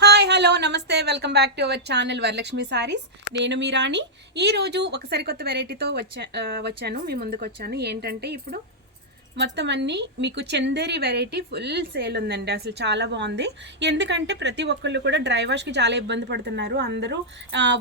Hi hello నమస్తే welcome back to our channel Varalakshmi saris. నేను మీ రాణి. ఈరోజు ఒక సరికొత్త వెరైటీతో వచ్చాను మీ ముందుకు వచ్చాను. ఏంటంటే ఇప్పుడు మొత్తం అన్నీ మీకు చందేరి వెరైటీ ఫుల్ సేల్ ఉందండి. అసలు చాలా బాగుంది. ఎందుకంటే ప్రతి ఒక్కళ్ళు కూడా డ్రై వాష్కి చాలా ఇబ్బంది పడుతున్నారు. అందరూ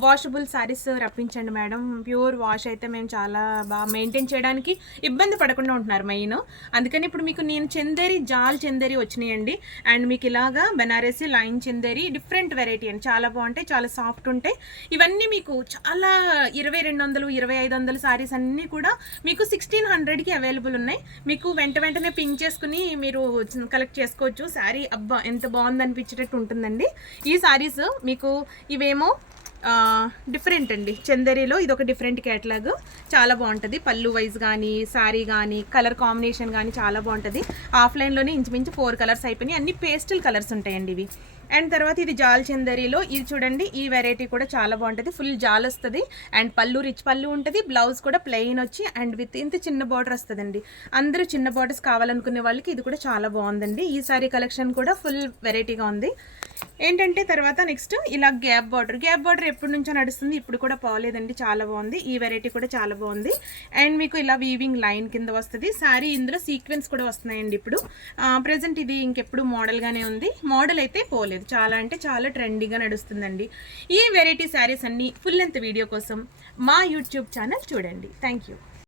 వాషబుల్ శారీస్ రప్పించండి మేడం, ప్యూర్ వాష్ అయితే మేము చాలా బాగా మెయింటైన్ చేయడానికి ఇబ్బంది పడకుండా ఉంటున్నారు మెయిన్. అందుకని ఇప్పుడు మీకు నేను జాల్ చందేరి వచ్చినాయండి. అండ్ మీకు ఇలాగా Banarasi line Chanderi different variety అండి. చాలా బాగుంటాయి, చాలా సాఫ్ట్ ఉంటాయి. ఇవన్నీ మీకు చాలా 2200 2500 శారీస్ అన్నీ కూడా మీకు 1600కి అవైలబుల్ ఉన్నాయి. మీకు వెంటనే పింక్ చేసుకుని మీరు కలెక్ట్ చేసుకోవచ్చు. శారీ అబ్బా ఎంత బాగుంది అనిపించేటట్టు ఉంటుందండి. ఈ శారీస్ మీకు ఇవేమో డిఫరెంట్ అండి. చందేరిలో ఇది ఒక డిఫరెంట్ క్యాటలాగ్, చాలా బాగుంటుంది. పళ్ళు వైజ్ కానీ శారీ కానీ కలర్ కాంబినేషన్ కానీ చాలా బాగుంటుంది. ఆఫ్లైన్లోనే ఇంచుమించు 4 కలర్స్ అయిపోయినాయి. అన్ని పేస్టల్ కలర్స్ ఉంటాయండి ఇవి. అండ్ తర్వాత ఇది జాల్ చందేరిలో ఇది చూడండి, ఈ వెరైటీ కూడా చాలా బాగుంటుంది. ఫుల్ జాల్ వస్తుంది అండ్ పళ్ళు రిచ్ పళ్ళు ఉంటుంది. బ్లౌజ్ కూడా ప్లెయిన్ వచ్చి అండ్ విత్ ఇంత చిన్న బార్డర్ వస్తుందండి. అందరూ చిన్న బార్డర్స్ కావాలనుకునే వాళ్ళకి ఇది కూడా చాలా బాగుందండి. ఈ సారీ కలెక్షన్ కూడా ఫుల్ వెరైటీగా ఉంది. ఏంటంటే తర్వాత నెక్స్ట్ ఇలా గ్యాప్ బార్డర్ ఎప్పటి నుంచో నడుస్తుంది, ఇప్పుడు కూడా పోలేదండి. చాలా బాగుంది. ఈ వెరైటీ కూడా చాలా బాగుంది. అండ్ మీకు ఇలా వీవింగ్ లైన్ కింద వస్తుంది శారీ. ఇందులో సీక్వెన్స్ కూడా వస్తున్నాయండి. ఇప్పుడు ప్రజెంట్ ఇది ఇంకెప్పుడు మోడల్గానే ఉంది. మోడల్ అయితే పోలేదు. చాలా అంటే చాలా ట్రెండీగా నడుస్తుందండి. ఈ వెరైటీ శారీస్ అన్ని ఫుల్ లెంత్ వీడియో కోసం మా యూట్యూబ్ ఛానల్ చూడండి. Thank you.